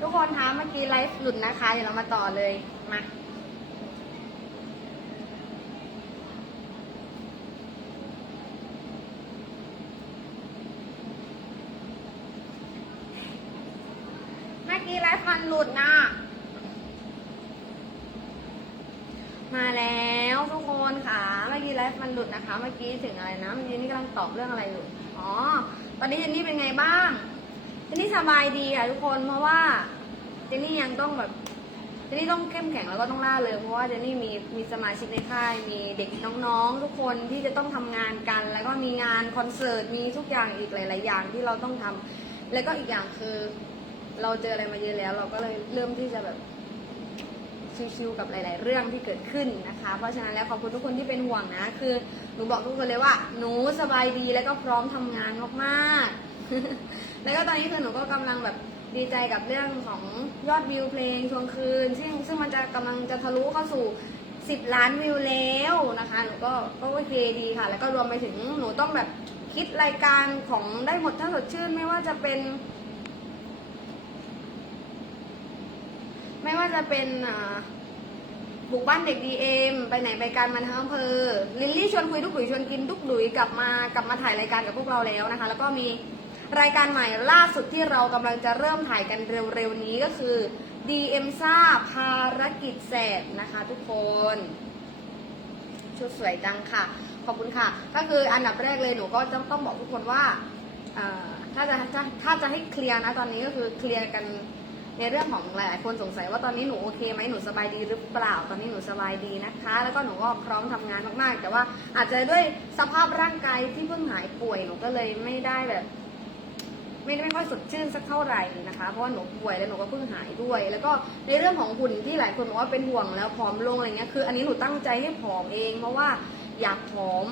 ทุกคนคะเมื่อกี้ไลฟ์หลุดนะคะ เดี๋ยวเรามาต่อเลย มาเมื่อกี้ไลฟ์มันหลุดนะมาแล้วทุกคนค่ะเมื่อกี้ไลฟ์มันหลุดนะคะ เมื่อกี้ถึงอะไรนะเมื่อกี้นี่กำลังตอบเรื่องอะไรอยู่อ๋อ ตอนนี้เจนนี่เป็นไงบ้าง เจนนี่สบายดีค่ะทุกคนเพราะว่าเจนนี่ยังต้องแบบเจนนี่ต้องเข้มแข็งแล้วก็ต้องล่าเลยเพราะว่าเจนนี่มีมีสมาชิกในค่าย มีเด็กน้องๆ ทุกคนที่จะต้องทำงานกัน แล้วก็มีงานคอนเสิร์ตมีทุกอย่างอีกหลาย ๆ อย่างที่เราต้องทำแล้วก็อีกอย่างคือ เราเจออะไรมาเยอะแล้ว เราก็เลยเริ่มที่จะแบบ ชิวๆกับหลาย ๆ เรื่องที่เกิดขึ้นนะคะ เพราะฉะนั้นแล้วขอบคุณทุกคนที่เป็นห่วงนะ คือหนูบอกทุกคนเลยว่า หนูสบายดีแล้วก็พร้อมทำงานมากๆ แล้วก็ตอนนี้คือหนูก็กำลังแบบดีใจกับเรื่องของยอดวิวเพลงทวงคืน ซึ่งซึ่งมันจะกำลังจะทะลุเข้าสู่ 10 ล้านวิวแล้วนะคะ หนูก็ก็โอเคดีค่ะ แล้วก็รวมไปถึงหนูต้องแบบคิดรายการของได้หมดถ้าสดชื่นไม่ว่าจะเป็น ไม่ว่าจะเป็นบุกบ้านเด็กดีเอ็มไปไหนไปกันมาทั้งอำเภอลิลลี่ชวนคุยทุกดุยชวนกินทุกดุยกลับมากลับมาถ่ายรายการกับพวกเราแล้วนะคะ แล้วก็มี รายการใหม่ล่าสุดที่เรากำลังจะเริ่มถ่ายกันเร็วๆนี้ก็คือ DM ซ่าภารกิจแสบนะคะทุกคนชุดสวยจังค่ะ ขอบคุณค่ะ ก็คืออันดับแรกเลยหนูก็ต้องต้องบอกทุกคนว่าถ้าจะถ้าถ้าจะให้เคลียร์นะตอนนี้ก็คือเคลียร์กันในเรื่องของหลายๆคนสงสัยว่าตอนนี้หนูโอเคไหมหนูสบายดีหรือเปล่า ตอนนี้หนูสบายดีนะคะ แล้วก็หนูก็พร้อมทำงานมากๆ แต่ว่าอาจจะด้วยสภาพร่างกายที่เพิ่งหายป่วยหนูก็เลยไม่ได้แบบ ไม่ได้ไม่ค่อยสดชื่นสักเท่าไหร่นะคะ เพราะว่าหนูป่วยแล้วหนูก็เพิ่งหายด้วย แล้วก็ในเรื่องของหุ่นที่หลายคนบอกว่าเป็นห่วงแล้วผอมลงอะไรเงี้ยคือ อันนี้หนูตั้งใจให้ผอมเอง เพราะว่าอยากผอม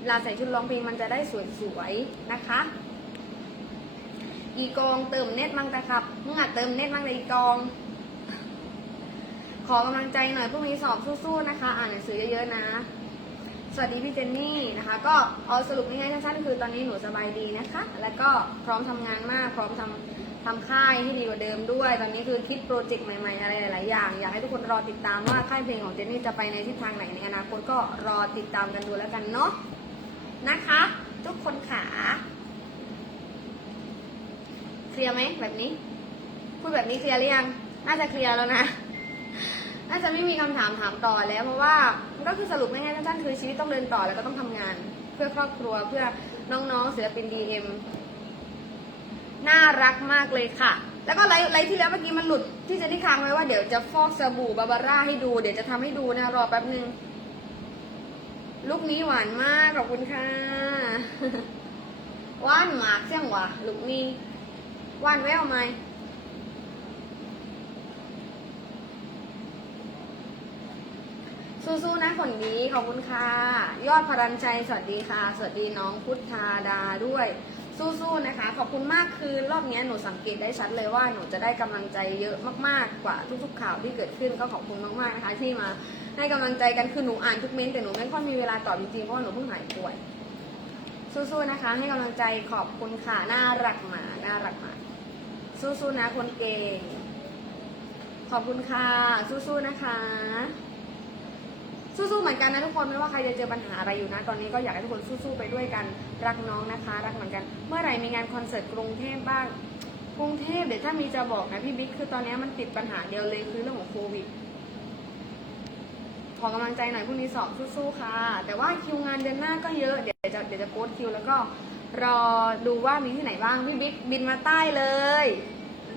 เวลาใส่ชุดร้องเพลงมันจะได้สวยๆนะคะอีกองเติมเน็ตมั่งแต่ครับมึงอาจเติมเน็ตมั่งเลยอีกอง ขอกำลังใจหน่อยพรุ่งนี้สอบสู้ๆนะคะ อ่านหนังสือเยอะๆนะ วัสดีพี่เจนนี่นะคะ ก็เอาสรุปง่ายๆสั้นๆคือตอนนี้หนูสบายดีนะคะ แล้วก็พร้อมทำงานมาก พร้อมทำทำค่ายที่ดีกว่าเดิมด้วย ตอนนี้คือคิดโปรเจกต์ใหม่ๆอะไรหลายๆอย่าง อยากให้ทุกคนรอติดตามว่าค่ายเพลงของเจนนี่จะไปในทิศทางไหนในอนาคตก็รอติดตามกันดูแล้วกันเนาะนะคะ ทุกคนขาเคลียร์ไหมแบบนี้ พูดแบบนี้เคลียร์หรือยัง น่าจะเคลียร์แล้วนะ น่าจะไม่มีคำถามถามต่อแล้ว เพราะว่ามันก็คือสรุปง่ายๆสั้นๆคือชีวิตต้องเดินต่อแล้วก็ต้องทำงาน เพื่อครอบครัวเพื่อน้องๆศิลปินดีเอ็มน่ารักมากเลยค่ะ แล้วก็ไลฟ์ไลฟ์ที่แล้วเมื่อกี้มันหลุดที่เจะที่ค้างไว้ว่าเดี๋ยวจะฟอกสบู่บาบาร่าให้ดูเดี๋ยวจะทำให้ดูนะรอแป๊บนึง ลูกนี้หวานมากขอบคุณค่ะ หวานมากเสียงหวะลูกนี้หวานแววไหม สู้ๆนะคนนี้ขอบคุณค่ะ ยอดพรัญชัยสวัสดีค่ะ สวัสดีน้องพุทธาดาด้วย สู้ๆนะคะ ขอบคุณมากคือรอบนี้หนูสังเกตได้ชัดเลยว่าหนูจะได้กำลังใจเยอะมากๆกว่าทุกๆข่าวที่เกิดขึ้นก็ขอบคุณมากๆนะคะ ที่มาให้กำลังใจกันคือหนูอ่านทุกเม้นต์แต่หนูไม่ค่อยมีเวลาตอบจริงๆเพราะหนูเพิ่งหายป่วย สู้ๆนะคะ ให้กำลังใจขอบคุณค่ะน่ารักหมาน่ารักหมาสู้ๆนะคนเก่งขอบคุณค่ะ สู้ๆนะคะ สู้ๆเหมือนกันนะทุกคนไม่ว่าใครจะเจอปัญหาอะไรอยู่นะ ตอนนี้ก็อยากให้ทุกคนสู้ๆไปด้วยกันรักน้องนะคะ รักเหมือนกัน เมื่อไหร่มีงานคอนเสิร์ตกรุงเทพบ้างกรุงเทพเดี๋ยวถ้ามีจะบอกนะพี่บิ๊กคือตอนนี้มันติดปัญหาเดียวเลยคือเรื่องของโควิดขอกำลังใจหน่อยพรุ่งนี้สอบสู้ๆค่ะ แต่ว่าคิวงานเดือนหน้าก็เยอะเดี๋ยวจะเดี๋ยวจะโพสคิว แล้วก็รอดูว่ามีที่ไหนบ้างพี่บิ๊กบินมาใต้เลย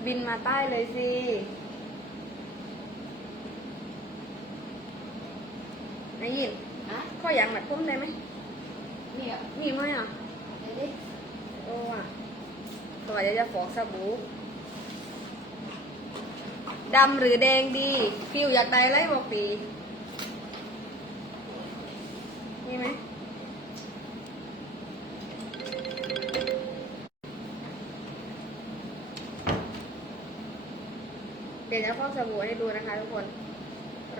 บินมาใต้เลยสิ นายยินอะข้ออย่างแบบพุ่มได้ไหมเนี่ยมีไหมอะเด็กโอ้อะตัวจะจะฟอกสบู่ดำหรือแดงดีฟิวอยากได้อะไรบอกปีมีไหมเดี๋ยวจะฟอกสบู่ให้ดูนะคะทุกคน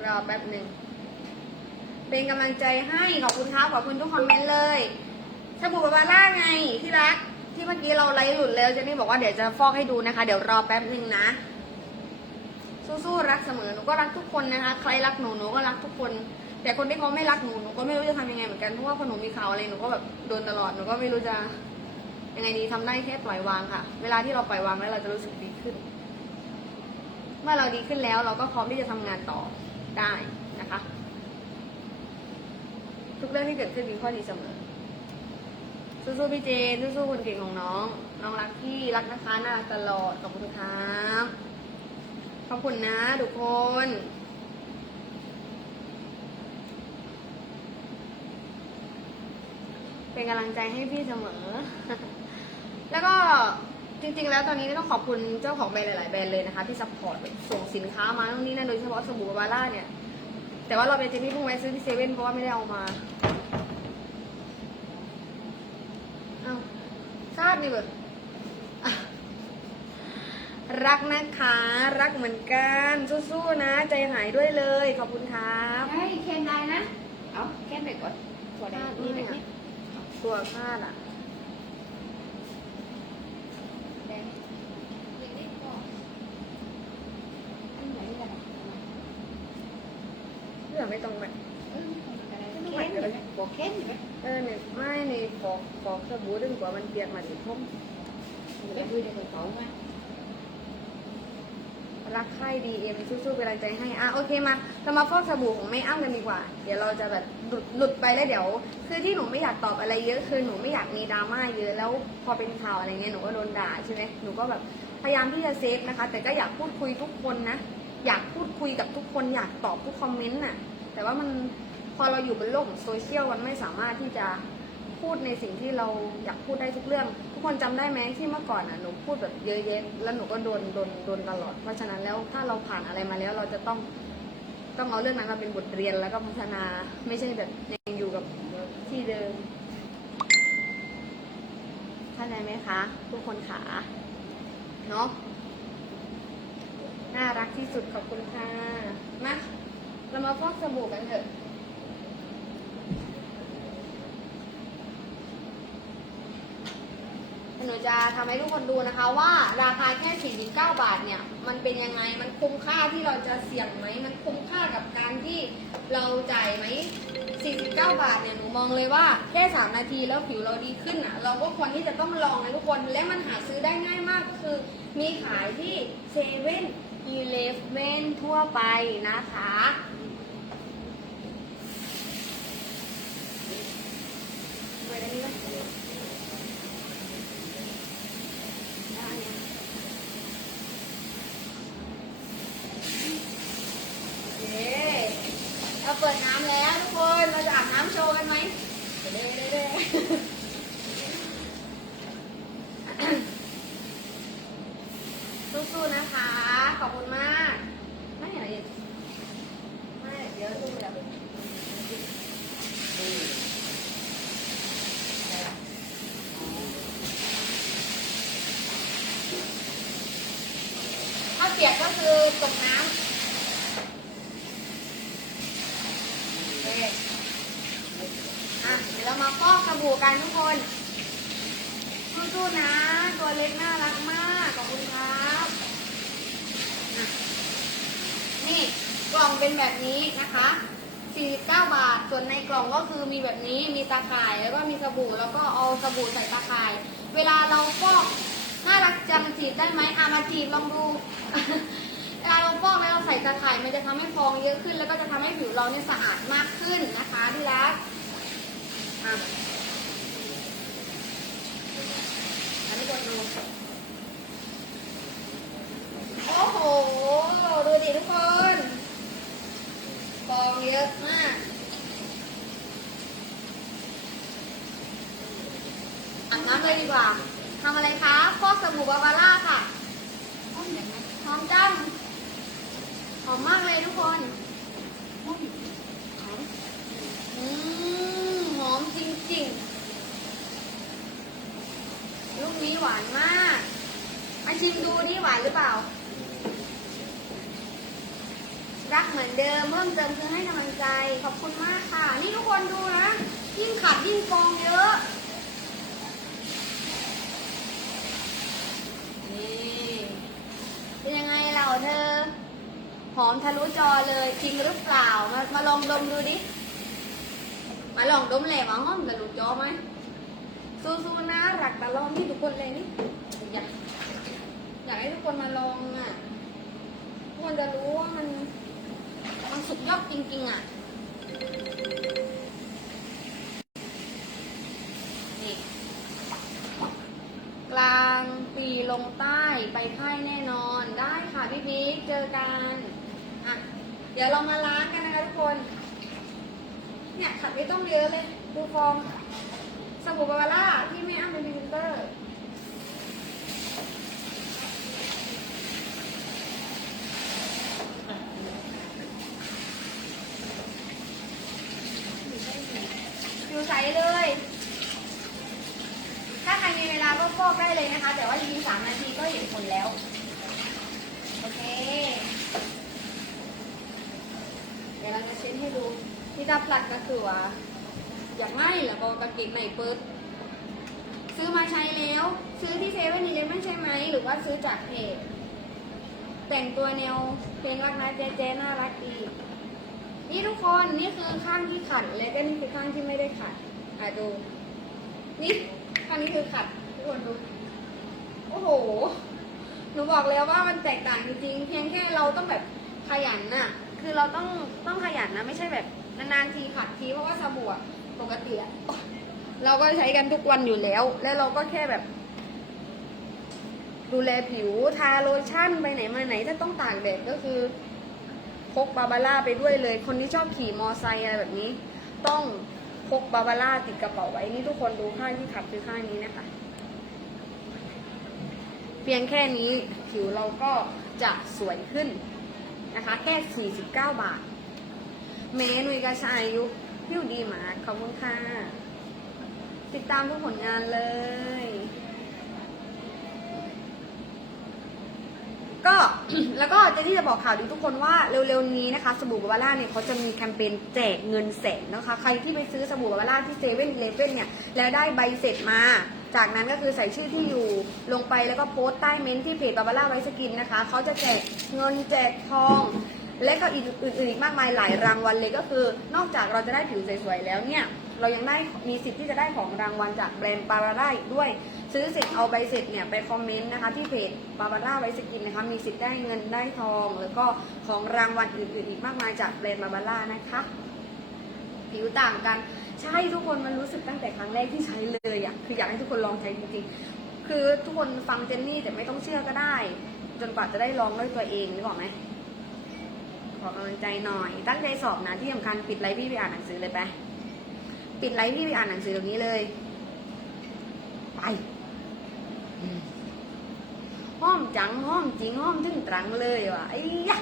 รอแป๊บหนึ่ง เป็นกำลังใจให้ขอบคุณครับขอบคุณทุกคอมเมนต์เลยสบู่บาบาร่าไงที่รัก ที่เมื่อกี้เราไลฟ์หลุดแล้วเจนนี่บอกว่าเดี๋ยวจะฟอกให้ดูนะคะ เดี๋ยวรอแป๊บหนึ่งนะ สู้ๆรักเสมอหนูก็รักทุกคนนะคะ ใครรักหนูหนูก็รักทุกคน แต่คนที่เขาไม่รักหนูหนูก็ไม่รู้จะทำยังไงเหมือนกันเพราะว่าพอหนูมีข่าวอะไรหนูก็แบบโดนตลอดหนูก็ไม่รู้จะยังไงดีทำได้แค่ปล่อยวางค่ะ เวลาที่เราปล่อยวางแล้วเราจะรู้สึกดีขึ้น เมื่อเราดีขึ้นแล้วเราก็พร้อมที่จะทำงานต่อได้นะคะ ทุกเรื่องที่เกิดขึ้นมีข้อดีเสมอ สู้ๆพี่เจน สู้ๆคนเก่งของน้อง น้องรักพี่รักนะคะน่ารักตลอด ขอบคุณครับขอบคุณนะทุกคนเป็นกำลังใจให้พี่เสมอ แล้วก็จริงๆ แล้วตอนนี้ต้องขอบคุณเจ้าของแบรนด์หลายๆแบรนด์เลยนะคะที่ซัพพอร์ตส่งสินค้ามาตรงนี้นะโดยเฉพาะสบู่บาร่าเนี่ย แต่ว่าเราเป็นเจนนี่เพิ่งไว้ซื้อที่เซเว่นเพราะว่าไม่ได้เอามาเอ้าทราบนี่เบอร์อะรักนะคะ รักเหมือนกันสู้ๆนะ ใจหายด้วยเลย ขอบคุณครับใช่เคนได้นะ เอาเคนไปก่อนตัวแดงนี่แบบนี้ตัวคาดอะ แดงนิดนิดก่อนอันไหนกัน เรื่องไม่ตรงแบบเออเคนอยู่ไหมบอกเคนอยู่ไหมเออเนี่ยไม่ในฟอกฟอกสบู่ดึงกว่ามันเปียกมาถึงทุ่มอยู่ได้คุยในกระเป๋าไหมรักใครดีเอ็มสู้ๆเป็นกำลังใจให้ อะโอเคมาเรามาฟอกสบู่ของแม่อ้ำกันดีกว่า เดี๋ยวเราจะแบบหลุดหลุดไปแล้วเดี๋ยว คือที่หนูไม่อยากตอบอะไรเยอะ คือหนูไม่อยากมีดราม่าเยอะ แล้วพอเป็นข่าวอะไรเงี้ยหนูก็โดนด่าใช่ไหมหนูก็แบบพยายามที่จะเซฟนะคะ แต่ก็อยากพูดคุยทุกคนนะ อยากพูดคุยกับทุกคน อยากตอบทุกคอมเมนต์น่ะ แต่ว่ามันพอเราอยู่บนโลกของโซเชียลมันไม่สามารถที่จะพูดในสิ่งที่เราอยากพูดได้ทุกเรื่อง ทุกคนจำได้ไหมที่เมื่อก่อนอะหนูพูดแบบเยอะแยะแล้วหนูก็โดนโดนโดนตลอด เพราะฉะนั้นแล้วถ้าเราผ่านอะไรมาแล้วเราจะต้องต้องเอาเรื่องนั้นมาเป็นบทเรียนแล้วก็พัฒนาไม่ใช่แบบยังอยู่กับที่เดิมเข้าใจไหมคะ ทุกคนขาเนาะน่ารักที่สุดขอบคุณค่ะมา เรามาฟอกสบู่กันเถอะหนูจะทำให้ทุกคนดูนะคะว่าราคาแค่ 49 บาทเนี่ย มันเป็นยังไง มันคุ้มค่าที่เราจะเสี่ยงไหม มันคุ้มค่ากับการที่เราจ่ายไหม 49 บาทเนี่ย หนูมองเลยว่าแค่ 3 นาทีแล้วผิวเราดีขึ้นอะ เราก็ควรที่จะต้องลองนะทุกคน และมันหาซื้อได้ง่ายมากคือมีขายที่เซเว่นอีเลฟเว่นทั่วไปนะคะไปได้ไหม เย้ เปิดน้ำแล้วทุกคน เราจะอาบน้ำโชว์กันไหมเด้เด้เด้สู้ๆนะคะ ขอบคุณมาก ไม่อะไรอีกไม่เดี๋ยวสู้แล้วถ้าเปียกก็คือตกน้ำ โอเคอะเดี๋ยวเรามาฟอกสบู่กันทุกคนสู้ๆนะ ตัวเล็กน่ารักมาก ขอบคุณครับอะนี่กล่ องเป็นแบบนี้นะคะ 49 บาท ส่วนในกล่องก็คือมีแบบนี้ มีตาข่าย แล้วก็มีสบู่ แล้วก็เอาสบู่ใส่ตาข่าย เวลาเราฟอกน่ารักจังจีบได้ไหมอามาจีบลองดูเวลาเราฟอกแล้วเราใส่ตาข่าย มันจะทำให้ฟองเยอะขึ้น แล้วก็จะทำให้ผิวเราเนี่ยสะอาดมากขึ้นนะคะที่รักอะอันนี้กดดูโอ้โห ดูดิทุกคน องเยอะมาก อาบน้ำเลยดีกว่าทำอะไรคะฟอกสบู่บาบาร่าค่ะหองอย่างหอมจังหอมมากเลยทุกคนหองอยู่หอมอืมหอมจริงๆ ลูกนี้หวานมาก มาชิมดูนี่หวานหรือเปล่า รักเหมือนเดิมเพิ่มเติมคือให้กำลังใจ ขอบคุณมากค่ะ นี่ทุกคนดูนะ ยิ่งขัดยิ่งฟองเยอะ นี่ เป็นยังไงเราเธอ หอมทะลุจอเลยจริงหรือเปล่า มามาลองดมดูดิ มาลองดมเลยว่าหอมทะลุจอไหมสู้ๆนะรักตาลองที่ทุกคนเลยนี่อยากอยากให้ทุกคนมาลองอะทุกคนจะรู้ว่ามัน มันสุดยอดจริงๆอะ นี่ กลางปีลงใต้ไปค่ายแน่นอนได้ค่ะพี่พีคเจอกันอะเดี๋ยวเรามาล้างกันนะคะทุกคน เนี่ยขัดไม่ต้องเยอะเลย ดูฟองสบู่บาบาร่าที่ไม่อ้ำเป็นพรีเซนเตอร์ ใสเลย ถ้าใครมีเวลาก็ฟอกได้เลยนะคะ แต่ว่าจริงๆสามนาทีก็เห็นผลแล้ว โอเค เดี๋ยวเราจะเช็ดให้ดูที่ตาพลัดก็คือว่าอยากไหมแล้วก็กางเกงในเปิดซื้อมาใช้แล้ว ซื้อที่เซเว่นอีเลฟไม่ใช่ไหม หรือว่าซื้อจากเพจแต่งตัวแนวเพลงรักนะเจ๊เจ๊น่ารักดี นี่ทุกคนนี่คือข้างที่ขัดแล้วก็นี่คือข้างที่ไม่ได้ขัดอะดู นี่ข้างนี้คือขัดทุกคนดู โอ้โห หนูบอกแล้วว่ามันแตกต่างจริงๆ เพียงแค่เราต้องแบบขยันน่ะ คือเราต้องต้องขยันนะ ไม่ใช่แบบนานๆทีขัดทีเพราะว่าสบู่อะปกติอะเราก็ใช้กันทุกวันอยู่แล้ว แล้วเราก็แค่แบบ ดูแลผิวทาโลชั่นไปไหนมาไหน ถ้าต้องตากแดดก็คือ พกบาบาร่าไปด้วยเลย คนที่ชอบขี่มอไซค์อะไรแบบนี้ ต้องพกบาบาร่าติดกระเป๋าไว้นี่ทุกคนดูข้างที่ขับคือข้างนี้นะคะ เพียงแค่นี้ผิวเราก็จะสวยขึ้นนะคะแค่ 49 บาท เมนุยกระชายยุผิวดีมากขอบคุณค่ะ ติดตามทุกผลงานเลย ก็ แล้วก็เจนนี่จะบอกข่าวดีทุกคนว่าเร็วๆนี้นะคะ สบู่บาบาร่าเนี่ยเขาจะมีแคมเปญแจกเงินแสนนะคะ ใครที่ไปซื้อสบู่บาบาร่าที่เซเว่นเลเว่นเนี่ย แล้วได้ใบเสร็จมา จากนั้นก็คือใส่ชื่อที่อยู่ลงไปแล้วก็โพสต์ใต้เม้นที่เพจบาบาร่าไวสกินนะคะ เขาจะแจกเงินแจกทอง และก็อีกอื่นๆอีกมากมายหลายรางวัลเลยก็คือ นอกจากเราจะได้ผิวสวยๆแล้วเนี่ย เรายังได้มีสิทธิ์ที่จะได้ของรางวัลจากแบรนด์ปาราร่าอีกด้วย ซื้อเสร็จเอาใบเสร็จเนี่ยไปคอมเมนต์นะคะที่เพจปาราร่าไวสกินนะคะมีสิทธิ์ได้เงินได้ทอง แล้วก็ของรางวัลอื่นๆอีกมากมายจากแบรนด์ปาราร่านะคะผิวต่างกันใช่ทุกคนมันรู้สึกตั้งแต่ครั้งแรกที่ใช้เลยอะ่ะคืออยากให้ทุกคนลองใช้จริงๆ คือทุกคนฟังเจนนี่แต่ไม่ต้องเชื่อก็ได้ จนกว่าจะได้ลองด้วยตัวเองนึกออกไหมขอกำลังใจหน่อย ตั้งใจสอบนะที่สำคัญปิดไลฟ์พี่ไปอ่านหนังสือเลยไป ปิดไลฟ์พี่ไปอ่านหนังสือตรงนี้เลย ไปห้อมจังห้อมจริงห้อมถึงตรังเลยว่ะไอ้ยะ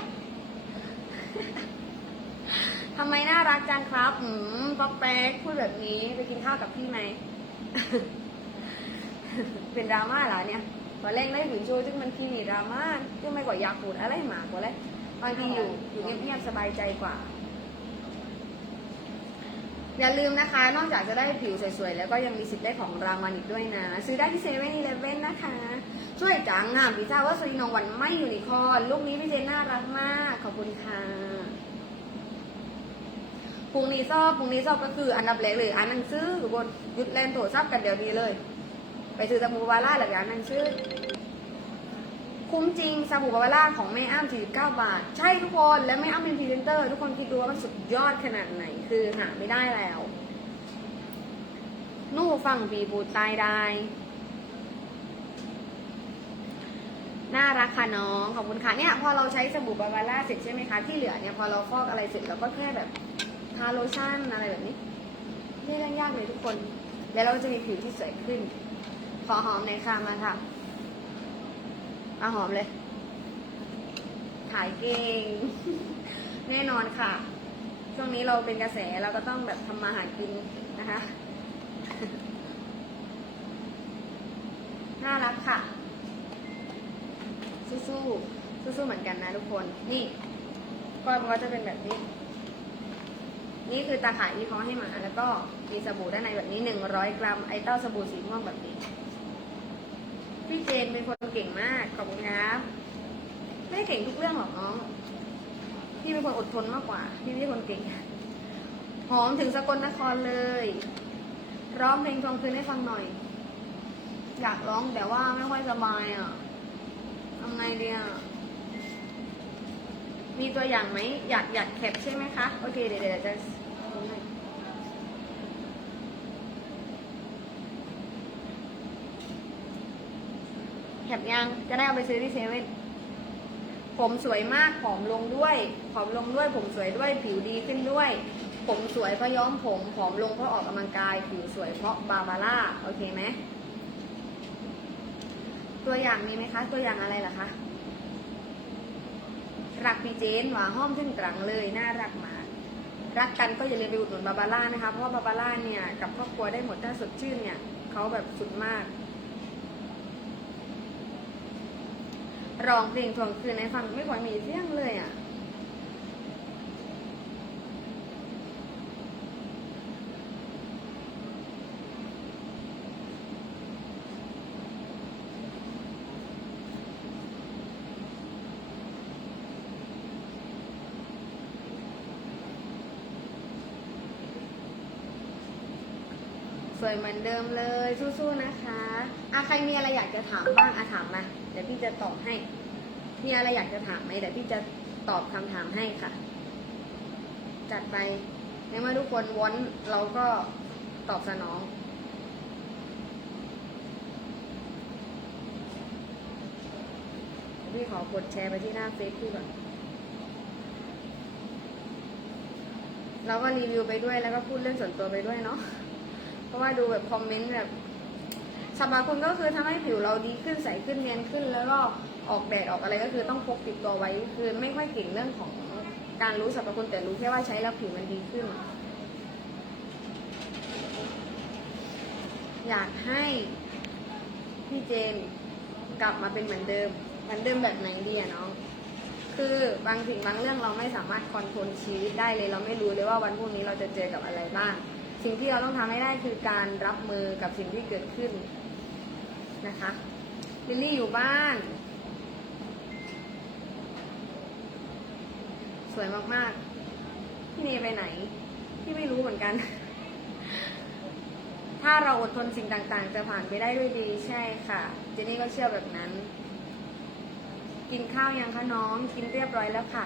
ทำไมน่ารักจังครับ อืมป๊อกแป๊กพูดแบบนี้ไปกินข้าวกับพี่ไหม เป็นดราม่าเหรอเนี่ยตอนแรกได้หืนโชว์ซึ่งมันคีมีดราม่าซึ่งไม่กว่าอยากพูดอะไรหมากกว่าเลยบางทีอยู่อยู่เงียบๆสบายใจกว่า อย่าลืมนะคะ นอกจากจะได้ผิวสวยๆ แล้วก็ยังมีสิทธิ์ได้ของรางวัลอีกด้วยนะ ซื้อได้ที่เซเว่นอีเลฟเว่นนะคะ ช่วยจังงามพิซซ่าว่าสวีนองวันไม่ยูนิคอนลูกนี้พี่เจนน่ารักมาก ขอบคุณค่ะพรุ่งนี้สอบพรุ่งนี้สอบก็คืออันดับแรกเลยอ่านหนังสือทุกคนหยุดเล่นโทรศัพท์กันเดี๋ยวนี้เลย ไปซื้อสบู่บาร่าหรืออ่านหนังสือ คุ้มจริงสบู่บาบาร่าของแม่อ้ำ49 บาท ใช่ทุกคนและแม่อ้ำเป็นพรีเซนเตอร์ ทุกคนคิดดูว่ามันสุดยอดขนาดไหน คือหาไม่ได้แล้ว นู่ฟังปีบูดตายได้น่ารักค่ะน้องขอบคุณค่ะเนี่ยพอเราใช้สบู่บาบาร่าเสร็จใช่ไหมคะที่เหลือเนี่ยพอเราฟอกอะไรเสร็จเราก็แค่แบบทาโลชั่นอะไรแบบนี้ไม่ได้ยากเลยทุกคน แล้วเราจะมีผิวที่สวยขึ้น ขอหอมในอยค่ะมาค่ะ อาหอมเลย ถ่ายเก่ง แน่นอนค่ะ ช่วงนี้เราเป็นกระแสเราก็ต้องแบบทำมาหากินนะคะ น่ารักค่ะ สู้ๆสู้ๆเหมือนกันนะทุกคน นี่ก้อยมันก็จะเป็นแบบนี้ นี่คือตาข่ายที่เขาให้มา แล้วก็มีสบู่ด้านในแบบนี้หนึ่งร้อยกรัม ไอเต้าสบู่สีม่วงแบบนี้ พี่เจนเป็นคน เก่งมากขอบคุณครับไม่ได้เก่งทุกเรื่องหรอกน้องพี่เป็นคนอดทนมากกว่าพี่ไม่ใช่คนเก่งหอมถึงสกลนครเลยร้องเพลงทวงคืนให้ฟังหน่อย อยากร้องแต่ว่าไม่ค่อยสบายอะทำไงดีอะมีตัวอย่างไหมอยากอยากแคปใช่ไหมคะ โอเคเดี๋ยวเดี๋ยวจะดูให้ แคปยังจะได้เอาไปซื้อที่เซเว่นผมสวยมากผอมลงด้วยผอมลงด้วย ผมสวยด้วยผิวดีขึ้นด้วย ผมสวยเพราะย้อมผมผอมลงเพราะออกกำลังกาย ผิวสวยเพราะบาบาร่าโอเคไหมตัวอย่างมีไหมคะ ตัวอย่างอะไรล่ะคะรักพี่เจนหว่าห้อมขึ้นกลางเลยน่ารักมากรักกันก็อย่าลืมไปอุดหนุนบาบาร่านะคะเพราะว่าบาบาร่าเนี่ยกับครอบครัวได้หมดถ้าสดชื่นเนี่ยเขาแบบสุดมาก ร้องเพลงทวงคืนในฟังไม่ค่อยมีเสียงเลยอะสวยเหมือนเดิมเลยสู้ๆนะคะอะใครมีอะไรอยากจะถามบ้างอะถามมา เดี๋ยวพี่จะตอบให้ มีอะไรอยากจะถามไหมเดี๋ยวพี่จะตอบคำถามให้ค่ะ จัดไปในเมื่อทุกคนวอนเราก็ตอบสนองพี่ขอกดแชร์ไปที่หน้าเฟซพี่ก่อนเราก็รีวิวไปด้วยแล้วก็พูดเรื่องส่วนตัวไปด้วยเนาะ เพราะว่าดูแบบคอมเมนต์แบบ สรรพคุณก็คือทำให้ผิวเราดีขึ้นใสขึ้นเนียนขึ้น แล้วก็ออกแดดออกอะไรก็คือต้องพกติดตัวไว้คือไม่ค่อยเก่งเรื่องของการรู้สรรพคุณแต่รู้แค่ว่าใช้แล้วผิวมันดีขึ้น อยากให้พี่เจนกลับมาเป็นเหมือนเดิมเหมือนเดิมแบบไหนดีอะน้องคือบางสิ่งบางเรื่องเราไม่สามารถคอนโทรลชีวิตได้เลย เราไม่รู้เลยว่าวันพรุ่งนี้เราจะเจอกับอะไรบ้าง สิ่งที่เราต้องทำให้ได้คือการรับมือกับสิ่งที่เกิดขึ้น นะคะลิลลี่อยู่บ้าน สวยมากๆ พี่เนไปไหน พี่ไม่รู้เหมือนกัน ถ้าเราอดทนสิ่งต่างๆ จะผ่านไปได้ด้วยดีใช่ค่ะเจนนี่ก็เชื่อแบบนั้น กินข้าวยังคะน้อง กินเรียบร้อยแล้วค่ะ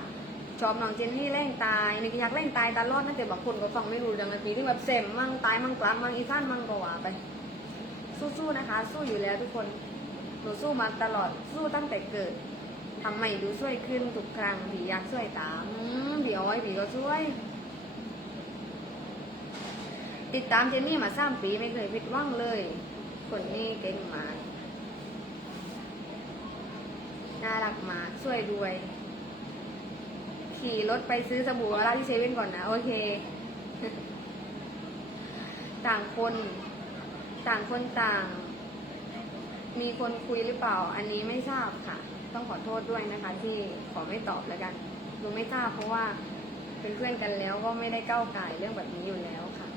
ชอบน้องเจนนี่เร่งตายนี่ก็อยากเร่งตายตลอดนะแต่บางคนก็ฟังไม่รู้ดังนาทีที่แบบเสมมั่งตายมั่งกลับมั่งอีซ่านมั่งก็ว่าไป สู้ๆนะคะ สู้อยู่แล้วทุกคนหนูสู้มาตลอดสู้ตั้งแต่เกิดทำไมดูช่วยขึ้นทุกครั้งผีอยากช่วยตามผีอ้อยผีก็ช่วย ติดตามเจนนี่มาสามปีไม่เคยผิดหวังเลย คนนี้เก่งมากน่ารักมากช่วยด้วย ขี่รถไปซื้อสบู่อะไรที่เซเว่นก่อนนะ โอเค ต่างคน ต่างคนต่าง มีคนคุยหรือเปล่า อันนี้ไม่ทราบค่ะ ต้องขอโทษด้วยนะคะ ที่ขอไม่ตอบแล้วกันหนูไม่ทราบเพราะว่าเป็นเพื่อนกันแล้วก็ไม่ได้ก้าวไก่เรื่องแบบนี้อยู่แล้วค่ะ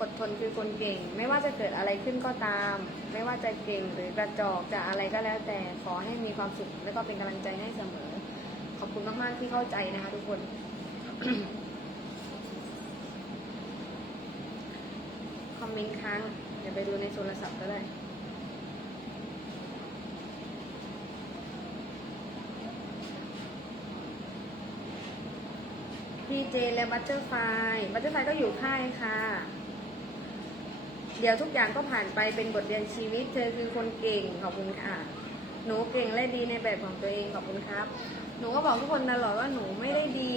อดทนคือคนเก่ง ไม่ว่าจะเกิดอะไรขึ้นก็ตาม ไม่ว่าจะเก่งหรือกระจอกจะอะไรก็แล้วแต่ขอให้มีความสุขและก็เป็นกำลังใจให้เสมอ ขอบคุณมากๆที่เข้าใจนะคะ ทุกคน คอม เมนต์ค้างเดี๋ยวไปดูในโทรศัพท์ก็ได้พีเจและบัตเตอร์ไฟบัตเตอร์ไฟก็อยู่ค่ายค่ะ เดี๋ยวทุกอย่างก็ผ่านไปเป็นบทเรียนชีวิต เธอคือคนเก่งขอบคุณค่ะ หนูเก่งและดีในแบบของตัวเองขอบคุณครับ หนูก็บอกทุกคนตลอดว่าหนูไม่ได้ดี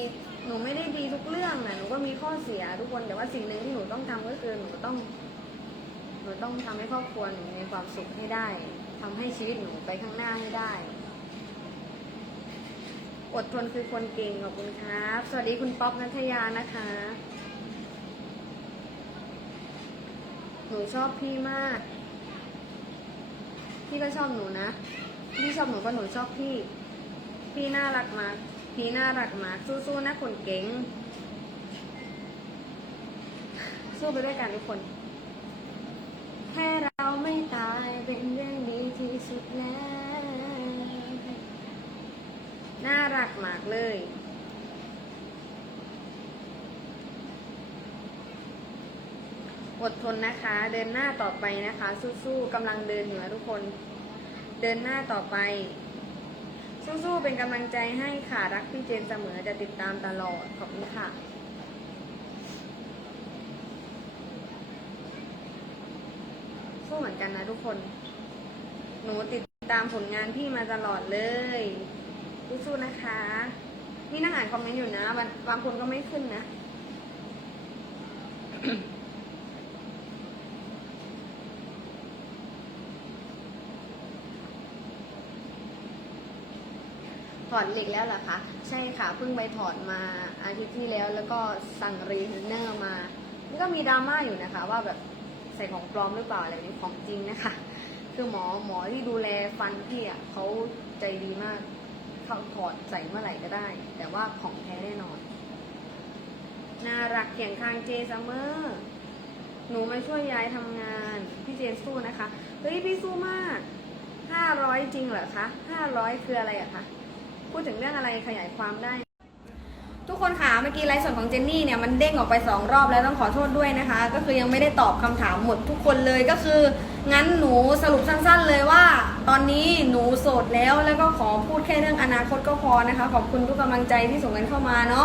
หนูไม่ได้ดีทุกเรื่องนะหนูก็มีข้อเสียทุกคนแต่ว่าสิ่งหนึ่งที่หนูต้องทำก็คือหนูต้อง นูต้องทำให้ครอบครัวหนูมีความสุขให้ได้ทำให้ชีวิตหนูไปข้างหน้าให้ได้ อดทนคือคนเก่งขอบคุณครับ สวัสดีคุณป๊อปนัทยานะคะ หนูชอบพี่มาก พี่ก็ชอบหนูนะ พี่ชอบหนูก็หนูชอบพี่ พี่น่ารักมาก พี่น่ารักมาก สู้ๆนะคนเก่ง สู้ไปด้วยกันทุกคน แค่เราไม่ตายเป็นเรื่องดีที่สุดแล้ว น่ารักมากเลย อดทนนะคะ เดินหน้าต่อไปนะคะ สู้ๆกำลังเดินอยู่นะทุกคน เดินหน้าต่อไป สู้ๆเป็นกำลังใจให้ค่ะ รักพี่เจนเสมอจะติดตามตลอด ขอบคุณค่ะ เหมือนกันนะทุกคน หนูติดตามผลงานพี่มาตลอดเลยสู้ๆนะคะ นี่นั่งอ่านคอมเมนต์อยู่นะบางบางคนก็ไม่ขึ้นนะถอดเหล็กแล้วเหรอคะ ใช่ค่ะ เพิ่งไปถอดมาอาทิตย์ที่แล้ว แล้วก็สั่งรีเทนเนอร์มานี่ก็มีดราม่าอยู่นะคะ ว่าแบบ ส่ของปลอมหรือเปล่าอะไรนี้ของจริงนะคะ คือหมอหมอที่ดูแลฟันพี่อะเขาใจดีมากเขาถอดใส่เมื่อไหร่ก็ได้ แต่ว่าของแท้แน่นอน น่ารักเขียงข้างเจซัมเมอร์หนูมาช่วยยายทำงาน พี่เจนสู้นะคะ เฮ้ยพี่สู้มากห้าร้อยจริงเหรอคะห้าร้อยคืออะไรอะคะ พูดถึงเรื่องอะไรขยายความได้ คนค่ะเมื่อกี้ไลฟ์สดของเจนนี่เนี่ยมันเด้งออกไปสองรอบแล้วต้องขอโทษด้วยนะคะ ก็คือยังไม่ได้ตอบคำถามหมดทุกคนเลยก็คือ งั้นหนูสรุปสั้นๆเลยว่า ตอนนี้หนูโสดแล้วแล้วก็ขอพูดแค่เรื่องอนาคตก็พอนะคะ ขอบคุณทุกกำลังใจที่ส่งกันเข้ามาเนาะ